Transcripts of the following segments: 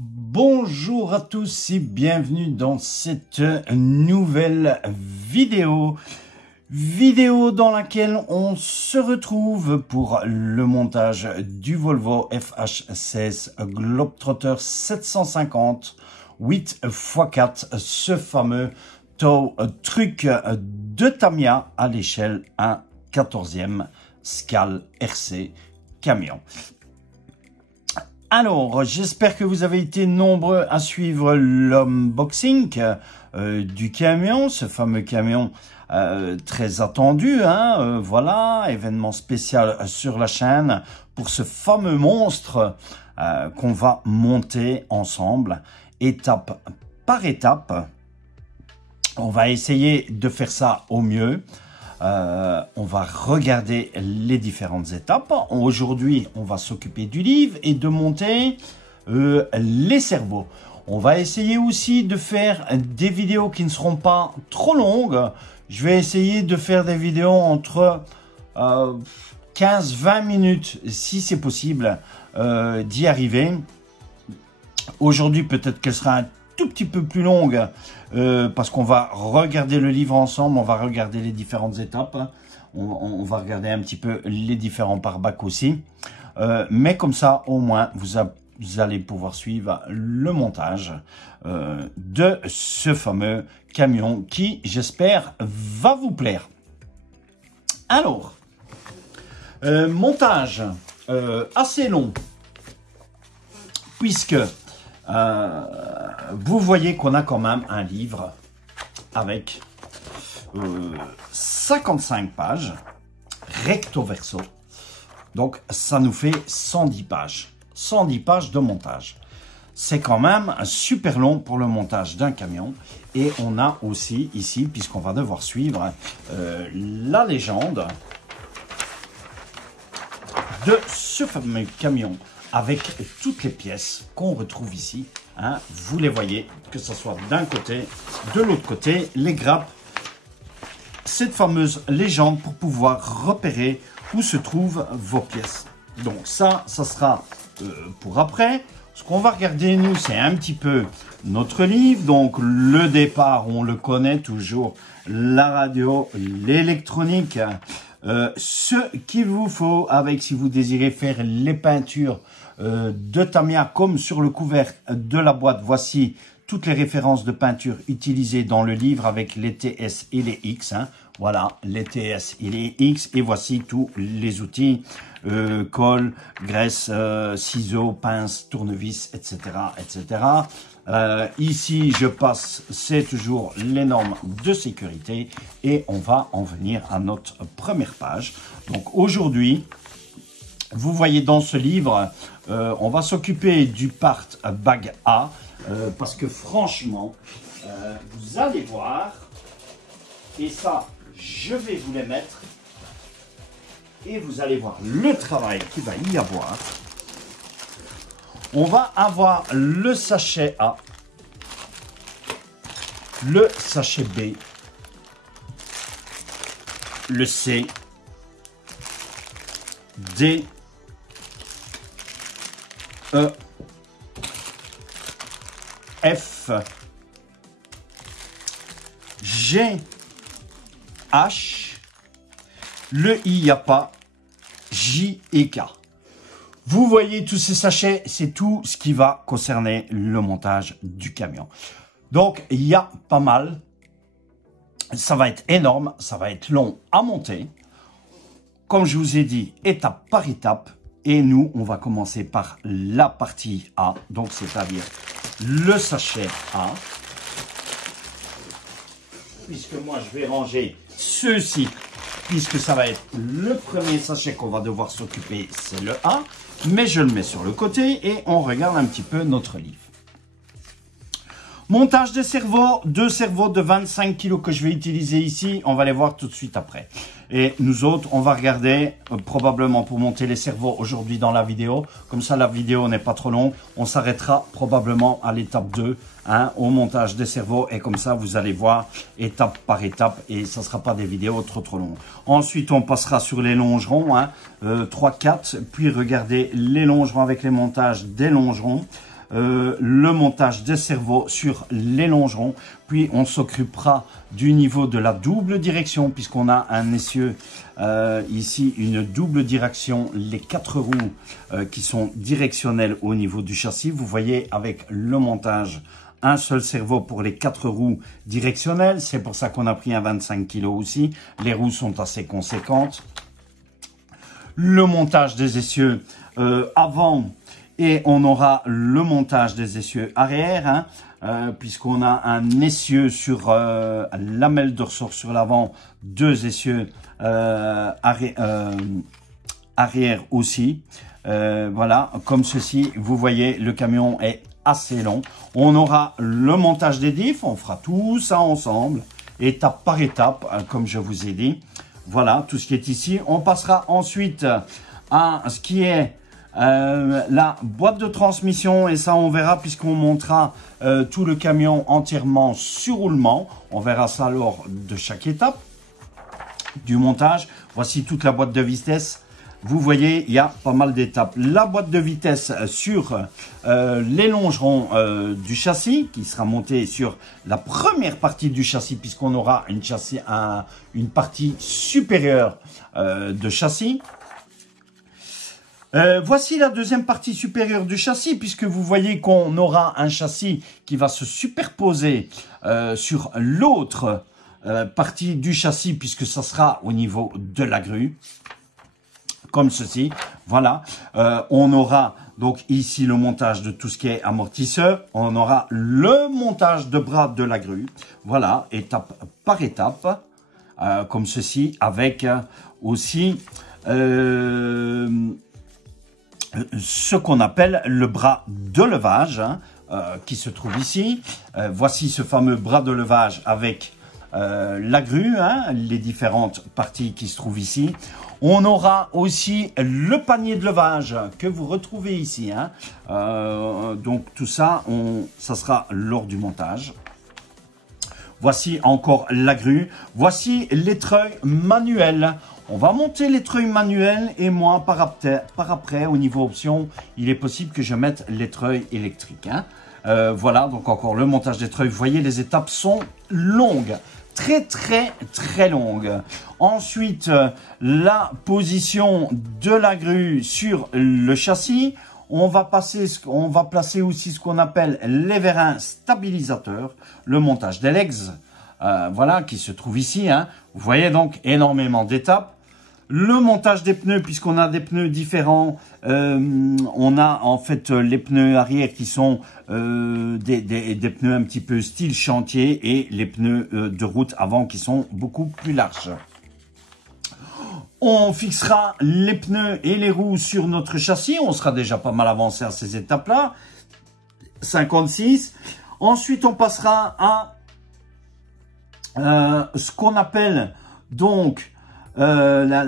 Bonjour à tous et bienvenue dans cette nouvelle vidéo dans laquelle on se retrouve pour le montage du Volvo FH16 Globetrotter 750 8x4, ce fameux tow truck de Tamiya à l'échelle 1/14e Scale RC camion. Alors, j'espère que vous avez été nombreux à suivre l'unboxing du camion, ce fameux camion très attendu, voilà, événement spécial sur la chaîne pour ce fameux monstre qu'on va monter ensemble, étape par étape. On va essayer de faire ça au mieux. On va regarder les différentes étapes. Aujourd'hui, on va s'occuper du livre et de monter les cerveaux. On va essayer aussi de faire des vidéos qui ne seront pas trop longues. Je vais essayer de faire des vidéos entre 15-20 minutes, si c'est possible, d'y arriver. Aujourd'hui, peut-être qu'elle sera un tout petit peu plus longue parce qu'on va regarder le livre ensemble, on va regarder les différentes étapes, on va regarder un petit peu les différents pare-bacs aussi, mais comme ça au moins vous allez pouvoir suivre le montage de ce fameux camion qui, j'espère, va vous plaire. Alors, montage assez long puisque vous voyez qu'on a quand même un livre avec 55 pages, recto verso. Donc, ça nous fait 110 pages. 110 pages de montage. C'est quand même super long pour le montage d'un camion. Et on a aussi ici, puisqu'on va devoir suivre la légende de ce fameux camion, avec toutes les pièces qu'on retrouve ici. Vous les voyez, que ce soit d'un côté, de l'autre côté, les grappes. Cette fameuse légende pour pouvoir repérer où se trouvent vos pièces. Donc ça sera pour après. Ce qu'on va regarder, nous, c'est un petit peu notre livre. Donc le départ, on le connaît toujours, la radio, l'électronique. Ce qu'il vous faut avec, si vous désirez faire les peintures de Tamiya comme sur le couvercle de la boîte, voici toutes les références de peinture utilisées dans le livre avec les TS et les X. Voilà, les TS et les X. Et voici tous les outils, colle, graisse, ciseaux, pince, tournevis, etc. etc. Ici, je passe, c'est toujours les normes de sécurité. Et on va en venir à notre première page. Donc aujourd'hui, vous voyez dans ce livre, on va s'occuper du part bag A, parce que franchement, vous allez voir, et ça, je vais vous les mettre, et vous allez voir le travail qu'il va y avoir. On va avoir le sachet A, le sachet B, le C, D, E, F, G, H, le I, il n'y a pas, J et K. Vous voyez tous ces sachets, c'est tout ce qui va concerner le montage du camion. Donc, il y a pas mal. Ça va être énorme, ça va être long à monter. Comme je vous ai dit, étape par étape. Et nous, on va commencer par la partie A, donc c'est-à-dire le sachet A. Puisque moi, je vais ranger ceci, puisque ça va être le premier sachet qu'on va devoir s'occuper, c'est le A. Mais je le mets sur le côté et on regarde un petit peu notre livre. Montage des cerveaux, deux cerveaux de 25 kg que je vais utiliser ici, on va les voir tout de suite après. Et nous autres, on va regarder probablement pour monter les cerveaux aujourd'hui dans la vidéo. Comme ça, la vidéo n'est pas trop longue. On s'arrêtera probablement à l'étape 2, au montage des cerveaux. Et comme ça, vous allez voir étape par étape et ça ne sera pas des vidéos trop longues. Ensuite, on passera sur les longerons, 3-4. Puis regarder les longerons avec les montages des longerons. le montage des cerveaux sur les longerons. Puis on s'occupera du niveau de la double direction puisqu'on a un essieu ici, une double direction, les 4 roues qui sont directionnelles au niveau du châssis. Vous voyez avec le montage, un seul cerveau pour les 4 roues directionnelles. C'est pour ça qu'on a pris un 25 kg aussi. Les roues sont assez conséquentes. Le montage des essieux avant et on aura le montage des essieux arrière, puisqu'on a un essieu sur lamelle de ressort sur l'avant, 2 essieux arrière aussi. Voilà, comme ceci, vous voyez, le camion est assez long. On aura le montage des diffs, on fera tout ça ensemble, étape par étape, comme je vous ai dit. Voilà, tout ce qui est ici. On passera ensuite à ce qui est la boîte de transmission, et ça on verra puisqu'on montrera tout le camion entièrement sur roulement. On verra ça lors de chaque étape du montage. Voici toute la boîte de vitesse. Vous voyez, il y a pas mal d'étapes. La boîte de vitesse sur les longerons du châssis, qui sera montée sur la première partie du châssis, puisqu'on aura une partie supérieure de châssis. Voici la deuxième partie supérieure du châssis, puisque vous voyez qu'on aura un châssis qui va se superposer sur l'autre partie du châssis, puisque ça sera au niveau de la grue. Comme ceci, voilà. On aura donc ici le montage de tout ce qui est amortisseur. On aura le montage de bras de la grue. Voilà, étape par étape, comme ceci, avec aussi ce qu'on appelle le bras de levage, qui se trouve ici. Voici ce fameux bras de levage avec la grue, les différentes parties qui se trouvent ici. On aura aussi le panier de levage que vous retrouvez ici. Donc tout ça, ça sera lors du montage. Voici encore la grue. Voici les treuils manuels. On va monter les treuils manuels et moi, par après, au niveau option, il est possible que je mette les treuils électriques. Voilà, donc encore le montage des treuils. Vous voyez, les étapes sont longues. Très longue. Ensuite, la position de la grue sur le châssis. On va placer aussi ce qu'on appelle les vérins stabilisateurs. Le montage des legs, voilà, qui se trouve ici. Vous voyez donc énormément d'étapes. Le montage des pneus, puisqu'on a des pneus différents, on a en fait les pneus arrière qui sont des pneus un petit peu style chantier et les pneus de route avant qui sont beaucoup plus larges. On fixera les pneus et les roues sur notre châssis, on sera déjà pas mal avancé à ces étapes-là. 56. Ensuite, on passera à ce qu'on appelle donc la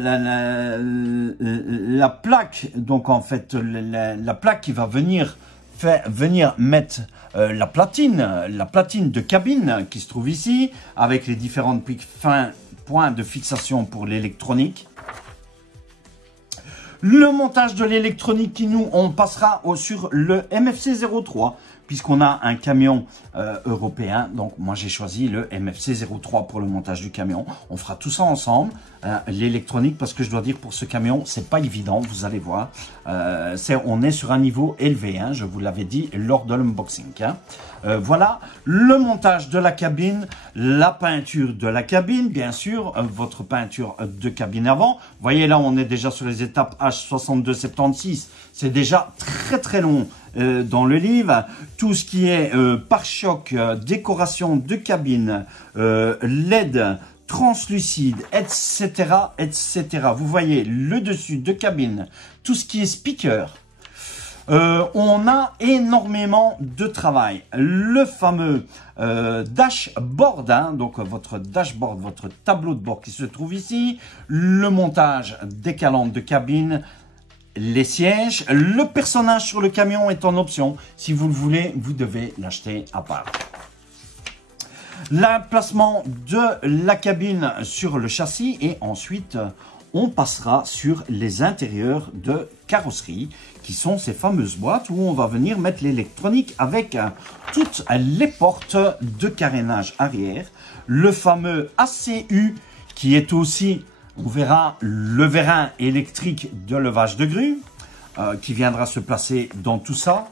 plaque, donc en fait la plaque qui va venir mettre la platine de cabine qui se trouve ici avec les différentes points de fixation pour l'électronique. Le montage de l'électronique qui on passera sur le MFC 03 puisqu'on a un camion européen. Donc moi j'ai choisi le MFC 03 pour le montage du camion. On fera tout ça ensemble. L'électronique, parce que je dois dire pour ce camion, c'est pas évident, vous allez voir. On est sur un niveau élevé, je vous l'avais dit lors de l'unboxing. Voilà, le montage de la cabine, la peinture de la cabine, bien sûr, votre peinture de cabine avant. Vous voyez là, on est déjà sur les étapes H6276. C'est déjà très long dans le livre. Tout ce qui est pare-choc, décoration de cabine, LED, translucide, etc. Vous voyez le dessus de cabine, tout ce qui est speaker. On a énormément de travail. Le fameux dashboard, donc votre dashboard, votre tableau de bord qui se trouve ici. Le montage des calandres de cabine, les sièges. Le personnage sur le camion est en option. Si vous le voulez, vous devez l'acheter à part. L'emplacement de la cabine sur le châssis et ensuite on passera sur les intérieurs de carrosserie, qui sont ces fameuses boîtes où on va venir mettre l'électronique avec toutes les portes de carénage arrière, le fameux ACU qui est aussi, on verra, le vérin électrique de levage de grue qui viendra se placer dans tout ça.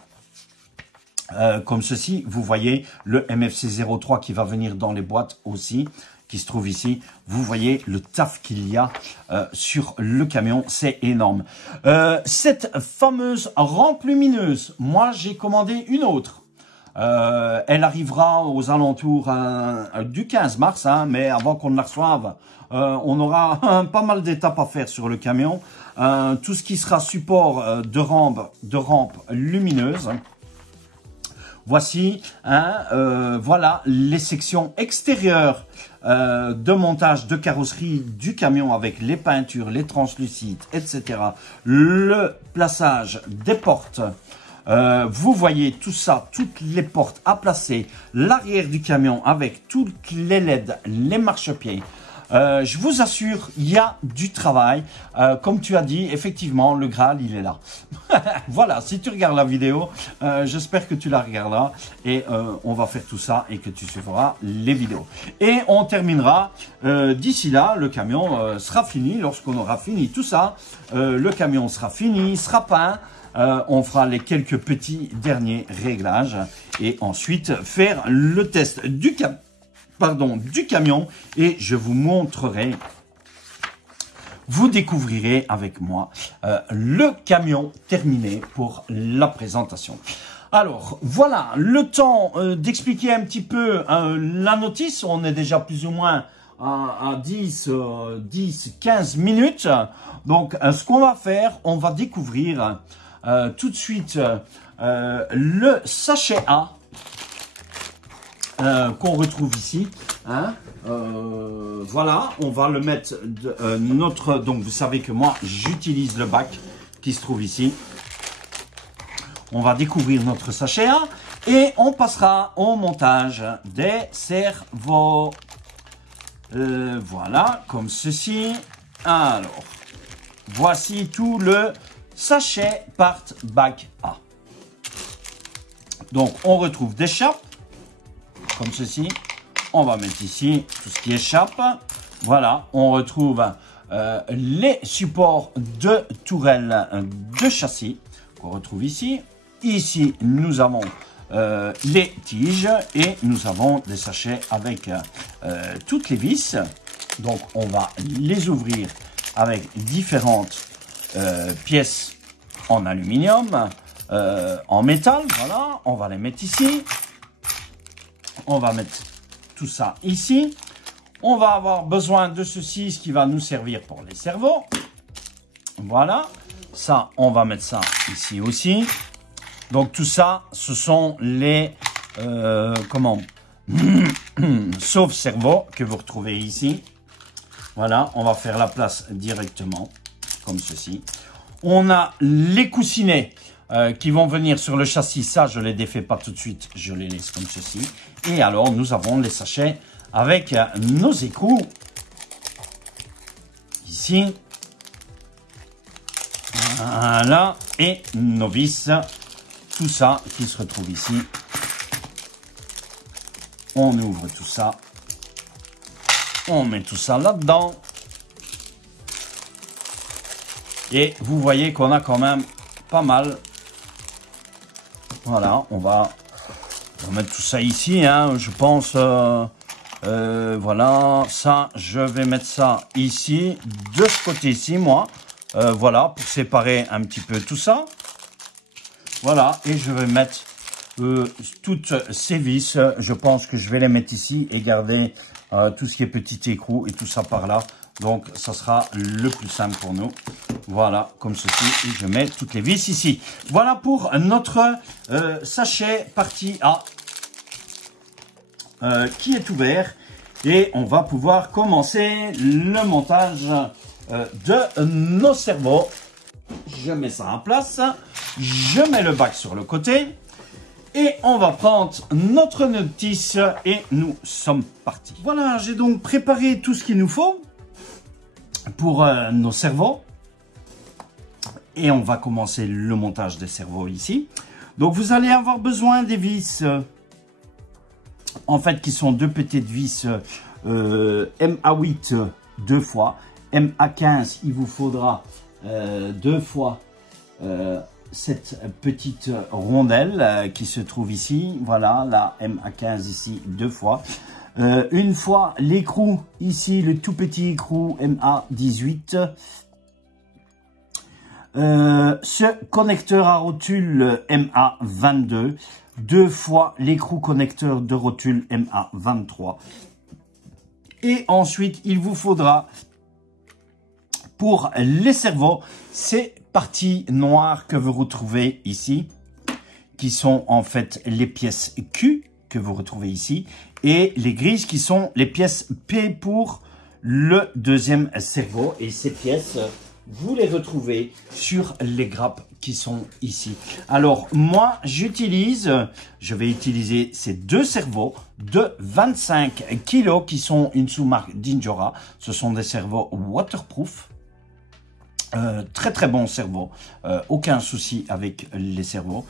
Comme ceci, vous voyez le MFC 03 qui va venir dans les boîtes aussi, qui se trouve ici. Vous voyez le taf qu'il y a sur le camion, c'est énorme. Cette fameuse rampe lumineuse, moi j'ai commandé une autre. Elle arrivera aux alentours du 15 mars, hein, mais avant qu'on la reçoive, on aura pas mal d'étapes à faire sur le camion. Tout ce qui sera support de rampe lumineuse. Voici, voilà les sections extérieures de montage de carrosserie du camion avec les peintures, les translucides, etc. Le plaçage des portes. Vous voyez tout ça, toutes les portes à placer, l'arrière du camion avec toutes les LED, les marchepieds. Je vous assure, il y a du travail. Comme tu as dit, effectivement, le Graal, il est là. Voilà, si tu regardes la vidéo, j'espère que tu la regarderas. Et on va faire tout ça et que tu suivras les vidéos. Et on terminera, d'ici là, le camion sera fini. Lorsqu'on aura fini tout ça, le camion sera fini, sera peint. On fera les quelques petits derniers réglages. Et ensuite, faire le test du camion et je vous montrerai, vous découvrirez avec moi le camion terminé pour la présentation. Alors voilà, le temps d'expliquer un petit peu la notice. On est déjà plus ou moins à 10-15 minutes. Donc ce qu'on va faire, on va découvrir tout de suite le sachet A. Qu'on retrouve ici, hein. Voilà, on va le mettre donc vous savez que moi j'utilise le bac qui se trouve ici. On va découvrir notre sachet A et on passera au montage des cerveaux. Voilà, comme ceci. Alors, voici tout le sachet part bac A. Donc on retrouve des chapes comme ceci. On va mettre ici tout ce qui échappe. Voilà, on retrouve les supports de tourelle de châssis qu'on retrouve ici. Ici, nous avons les tiges et nous avons des sachets avec toutes les vis. Donc, on va les ouvrir avec différentes pièces en aluminium, en métal. Voilà, on va les mettre ici. On va mettre tout ça ici. On va avoir besoin de ceci, ce qui va nous servir pour les cerveaux. Voilà. Ça, on va mettre ça ici aussi. Donc, tout ça, ce sont les... sauve-cerveaux que vous retrouvez ici. Voilà. On va faire la place directement, comme ceci. On a les coussinets qui vont venir sur le châssis. Ça, je les défais pas tout de suite. Je les laisse comme ceci. Et alors, nous avons les sachets avec nos écrous. Ici. Voilà. Et nos vis. Tout ça qui se retrouve ici. On ouvre tout ça. On met tout ça là-dedans. Et vous voyez qu'on a quand même pas mal. Voilà, on va mettre tout ça ici, hein, je pense. Voilà, ça, je vais mettre ça ici, de ce côté-ci, moi. Voilà, pour séparer un petit peu tout ça. Voilà, et je vais mettre toutes ces vis. Je pense que je vais les mettre ici et garder tout ce qui est petit écrou et tout ça par là. Donc, ça sera le plus simple pour nous. Voilà, comme ceci. Et je mets toutes les vis ici. Voilà pour notre sachet partie A qui est ouvert. Et on va pouvoir commencer le montage de nos cerveaux. Je mets ça en place. Je mets le bac sur le côté. Et on va prendre notre notice et nous sommes partis. Voilà, j'ai donc préparé tout ce qu'il nous faut. pour nos cerveaux. Et on va commencer le montage des cerveaux ici. Donc vous allez avoir besoin des vis, en fait qui sont deux petites vis MA8 deux fois. MA15, il vous faudra deux fois cette petite rondelle qui se trouve ici. Voilà, la MA15 ici deux fois. Une fois l'écrou ici, le tout petit écrou MA18. Ce connecteur à rotule MA22, deux fois l'écrou connecteur de rotule MA23. Et ensuite, il vous faudra, pour les cerveaux, ces parties noires que vous retrouvez ici, qui sont en fait les pièces Q que vous retrouvez ici, et les grises qui sont les pièces P pour le deuxième cerveau. Et ces pièces, vous les retrouvez sur les grappes qui sont ici. Alors, moi, je vais utiliser ces deux cerveaux de 25 kg qui sont une sous-marque d'Injora. Ce sont des cerveaux waterproof. Très très bon cerveau, aucun souci avec les cerveaux,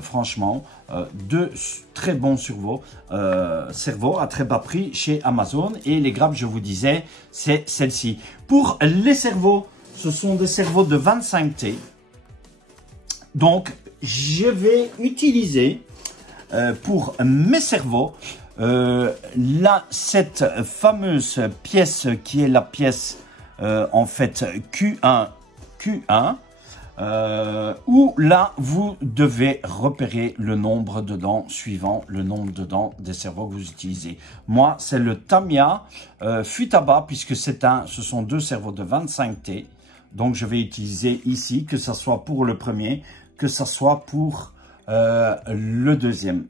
franchement, deux très bons cerveaux à très bas prix chez Amazon. Et les grappes, je vous disais, c'est celle-ci. Pour les cerveaux, ce sont des cerveaux de 25T. Donc, je vais utiliser pour mes cerveaux cette fameuse pièce qui est la pièce en fait Q1, où là, vous devez repérer le nombre de dents suivant le nombre de dents des cerveaux que vous utilisez. Moi, c'est le Tamiya Futaba, puisque ce sont deux cerveaux de 25T. Donc, je vais utiliser ici, que ce soit pour le premier, que ce soit pour le deuxième.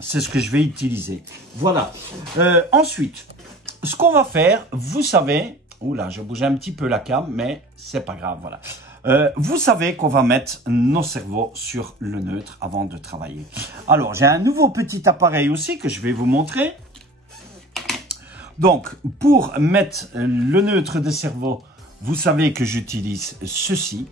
C'est ce que je vais utiliser. Voilà. Ensuite, ce qu'on va faire, vous savez... Oula, je bouge un petit peu la cam, mais c'est pas grave, voilà. Vous savez qu'on va mettre nos cerveaux sur le neutre avant de travailler. Alors, j'ai un nouveau petit appareil aussi que je vais vous montrer. Donc, pour mettre le neutre des cerveaux, vous savez que j'utilise ceci.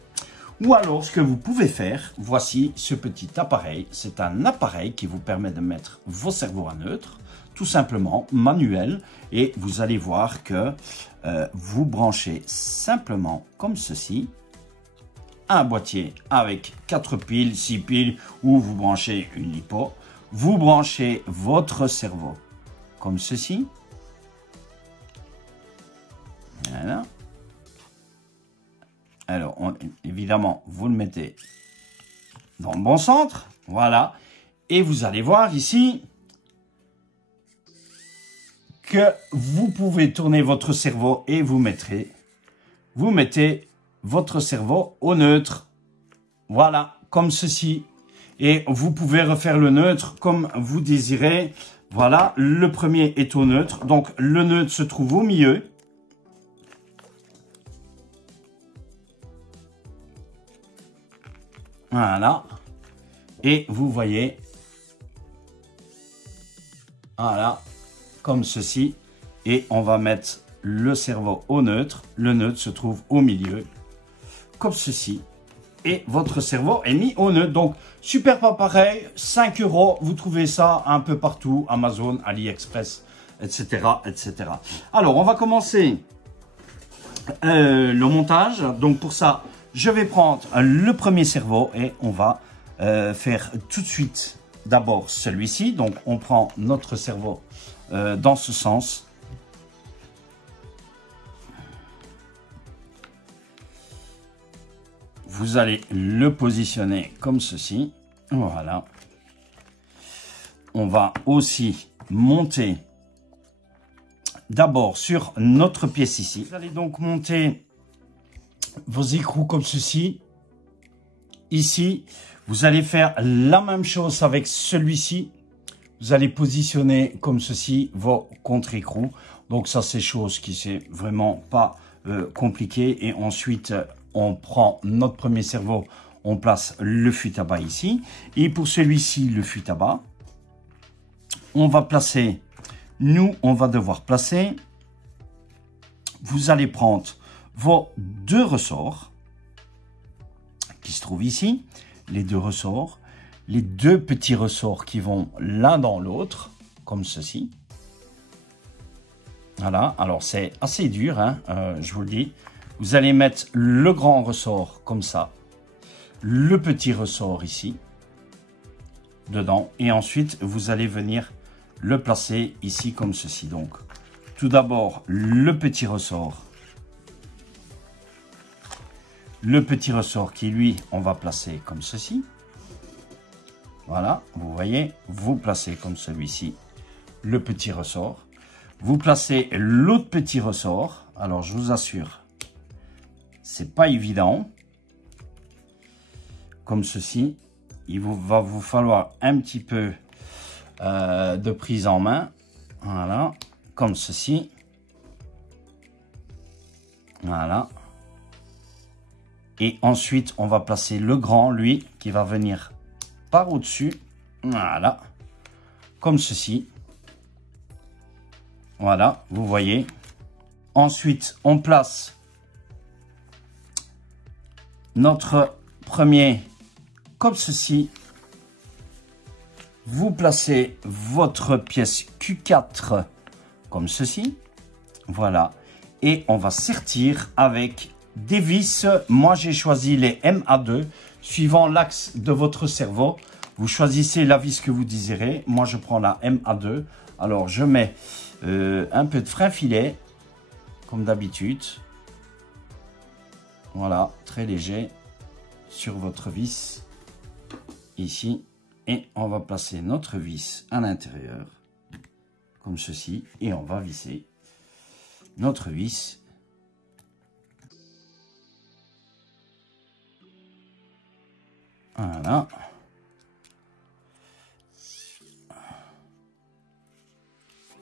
Ou alors, ce que vous pouvez faire, voici ce petit appareil. C'est un appareil qui vous permet de mettre vos cerveaux à neutre, tout simplement, manuel. Et vous allez voir que vous branchez simplement comme ceci. Un boîtier avec 4 piles, 6 piles, ou vous branchez une lipo. Vous branchez votre cerveau comme ceci. Voilà. Alors, évidemment, vous le mettez dans le bon centre. Voilà. Et vous allez voir ici que vous pouvez tourner votre cerveau et vous mettez votre cerveau au neutre. Voilà, comme ceci. Et vous pouvez refaire le neutre comme vous désirez. Voilà, le premier est au neutre. Donc, le neutre se trouve au milieu. Voilà. Et vous voyez. Voilà. Comme ceci. Et on va mettre le cerveau au neutre. Le neutre se trouve au milieu. Comme ceci. Et votre cerveau est mis au neutre. Donc, super pas pareil. 5 €. Vous trouvez ça un peu partout. Amazon, AliExpress, etc. etc. Alors, on va commencer le montage. Donc, pour ça, je vais prendre le premier cerveau et on va faire tout de suite d'abord celui-ci. Donc, on prend notre cerveau dans ce sens. Vous allez le positionner comme ceci. Voilà. On va aussi monter d'abord sur notre pièce ici. Vous allez donc monter vos écrous comme ceci. Ici, vous allez faire la même chose avec celui-ci. Vous allez positionner comme ceci vos contre-écrous. Donc ça, c'est chose qui c'est vraiment pas compliqué. Et ensuite, on prend notre premier cerveau, on place le Futaba ici. Et pour celui-ci, le Futaba, on va placer, on va devoir placer vous allez prendre vos deux ressorts qui se trouvent ici, les deux ressorts, les deux petits ressorts qui vont l'un dans l'autre, comme ceci. Voilà, alors c'est assez dur, hein, je vous le dis. Vous allez mettre le grand ressort comme ça, le petit ressort ici, dedans, et ensuite vous allez venir le placer ici comme ceci. Donc, tout d'abord, le petit ressort qui, lui, on va placer comme ceci. Voilà, vous voyez, vous placez comme celui-ci, le petit ressort. Vous placez l'autre petit ressort. Alors, je vous assure, c'est pas évident. Comme ceci, va vous falloir un petit peu de prise en main. Voilà, comme ceci. Voilà. Et ensuite, on va placer le grand, lui, qui va venir par au-dessus. Voilà, comme ceci. Voilà, vous voyez. Ensuite, on place notre premier comme ceci. Vous placez votre pièce Q4 comme ceci. Voilà. Et on va sertir avec des vis. Moi, j'ai choisi les MA2. Suivant l'axe de votre cerveau, vous choisissez la vis que vous désirez. Moi, je prends la MA2. Alors, je mets un peu de frein filet, comme d'habitude. Voilà, très léger sur votre vis, ici. Et on va placer notre vis à l'intérieur, comme ceci. Et on va visser notre vis. Voilà.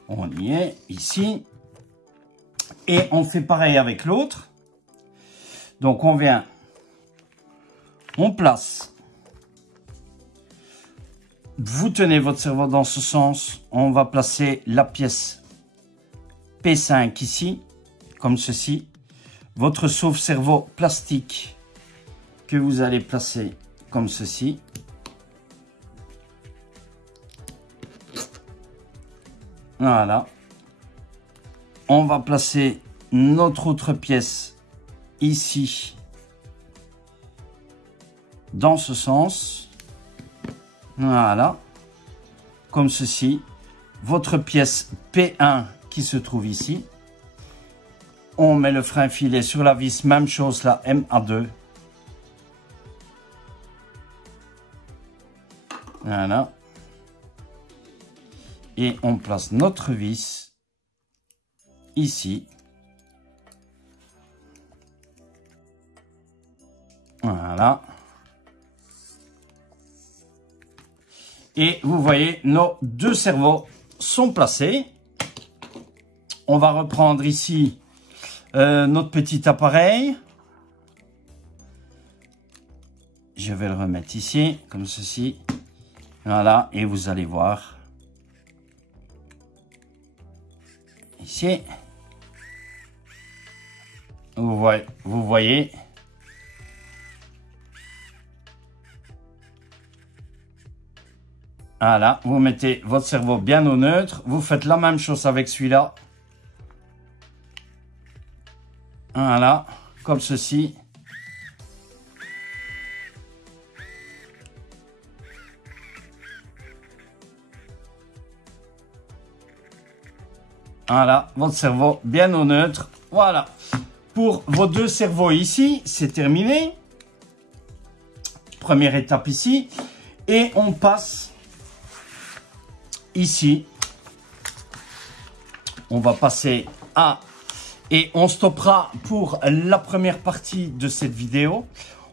On y est, ici. Et on fait pareil avec l'autre. Donc, on vient, on place. Vous tenez votre cerveau dans ce sens. On va placer la pièce P5 ici, comme ceci. Votre sauve-cerveau plastique que vous allez placer comme ceci. Voilà. On va placer notre autre pièce ici, dans ce sens. Voilà. Comme ceci. Votre pièce P1 qui se trouve ici. On met le frein filet sur la vis, même chose la MA2. Voilà. Et on place notre vis ici. Voilà. Et vous voyez, nos deux cerveaux sont placés. On va reprendre ici notre petit appareil. Je vais le remettre ici, comme ceci. Voilà, et vous allez voir. Ici. Vous voyez. Voilà, vous mettez votre cerveau bien au neutre. Vous faites la même chose avec celui-là. Voilà, comme ceci. Voilà, votre cerveau bien au neutre. Voilà. Pour vos deux cerveaux ici, c'est terminé. Première étape ici. Et on passe ici. On va passer à... Et on stoppera pour la première partie de cette vidéo.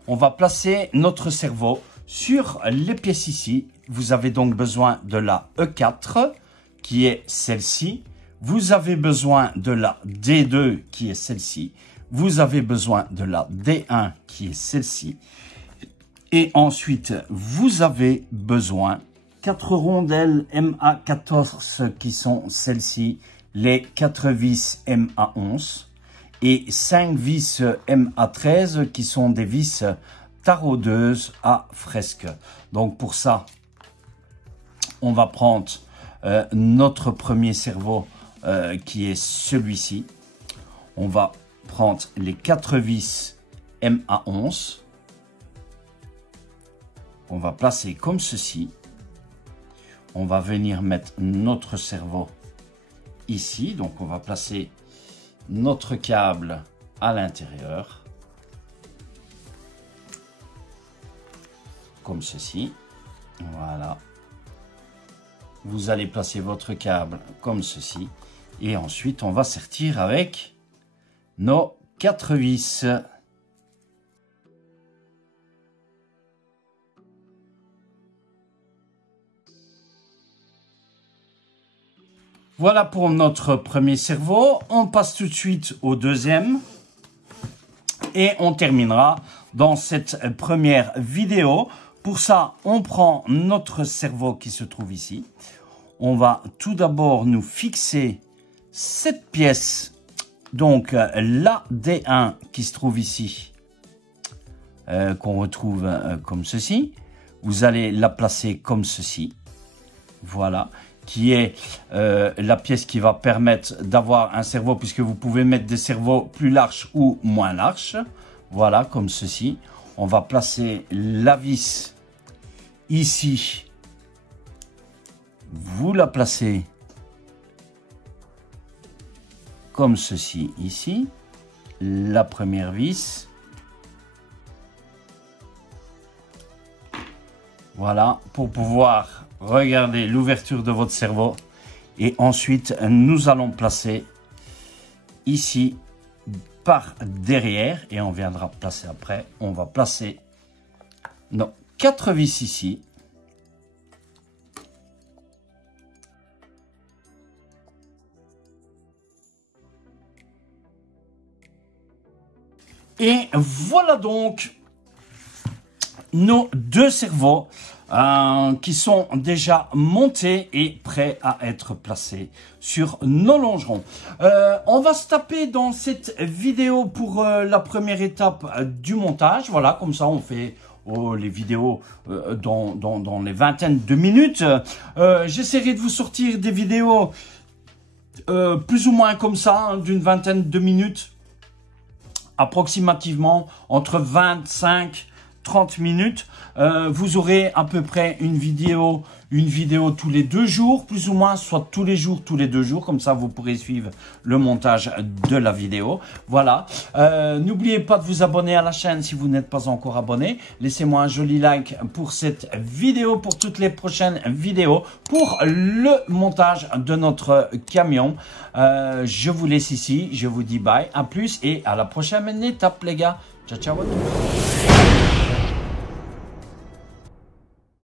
On va placer notre cerveau sur les pièces ici. Vous avez donc besoin de la E4 qui est celle-ci. Vous avez besoin de la D2 qui est celle-ci. Vous avez besoin de la D1 qui est celle-ci. Et ensuite, vous avez besoin 4 rondelles MA14 qui sont celles-ci. Les 4 vis MA11. et 5 vis MA13 qui sont des vis taraudeuses à fresque. Donc pour ça, on va prendre notre premier cerveau qui est celui-ci. On va prendre les 4 vis MA11. On va placer comme ceci. On va venir mettre notre cerveau ici. Donc on va placer notre câble à l'intérieur. Comme ceci. Voilà. Vous allez placer votre câble comme ceci. Et ensuite, on va sortir avec nos 4 vis. Voilà pour notre premier cerveau. On passe tout de suite au deuxième. Et on terminera dans cette première vidéo. Pour ça, on prend notre cerveau qui se trouve ici. On va tout d'abord nous fixer cette pièce. Donc, la D1 qui se trouve ici, qu'on retrouve comme ceci. Vous allez la placer comme ceci. Voilà. Qui est la pièce qui va permettre d'avoir un cerveau, puisque vous pouvez mettre des cerveaux plus larges ou moins larges. Voilà, comme ceci. On va placer la vis ici. Vous la placez comme ceci ici. La première vis. Voilà, pour pouvoir regarder l'ouverture de votre cerveau. Et ensuite, nous allons placer ici par derrière. Et on viendra placer après. On va placer nos 4 vis ici. Et voilà donc nos 2 cerveaux qui sont déjà montés et prêts à être placés sur nos longerons. On va se taper dans cette vidéo pour la première étape du montage. Voilà, comme ça on fait les vidéos dans les vingtaines de minutes. J'essaierai de vous sortir des vidéos plus ou moins comme ça, hein, d'une vingtaine de minutes. Approximativement entre 25-30 minutes. Vous aurez à peu près une vidéo tous les 2 jours, plus ou moins, soit tous les jours, tous les 2 jours. Comme ça, vous pourrez suivre le montage de la vidéo. Voilà. N'oubliez pas de vous abonner à la chaîne si vous n'êtes pas encore abonné. Laissez-moi un joli like pour cette vidéo, pour toutes les prochaines vidéos, pour le montage de notre camion. Je vous laisse ici. Je vous dis bye, à plus et à la prochaine étape, les gars. Ciao, ciao à tous.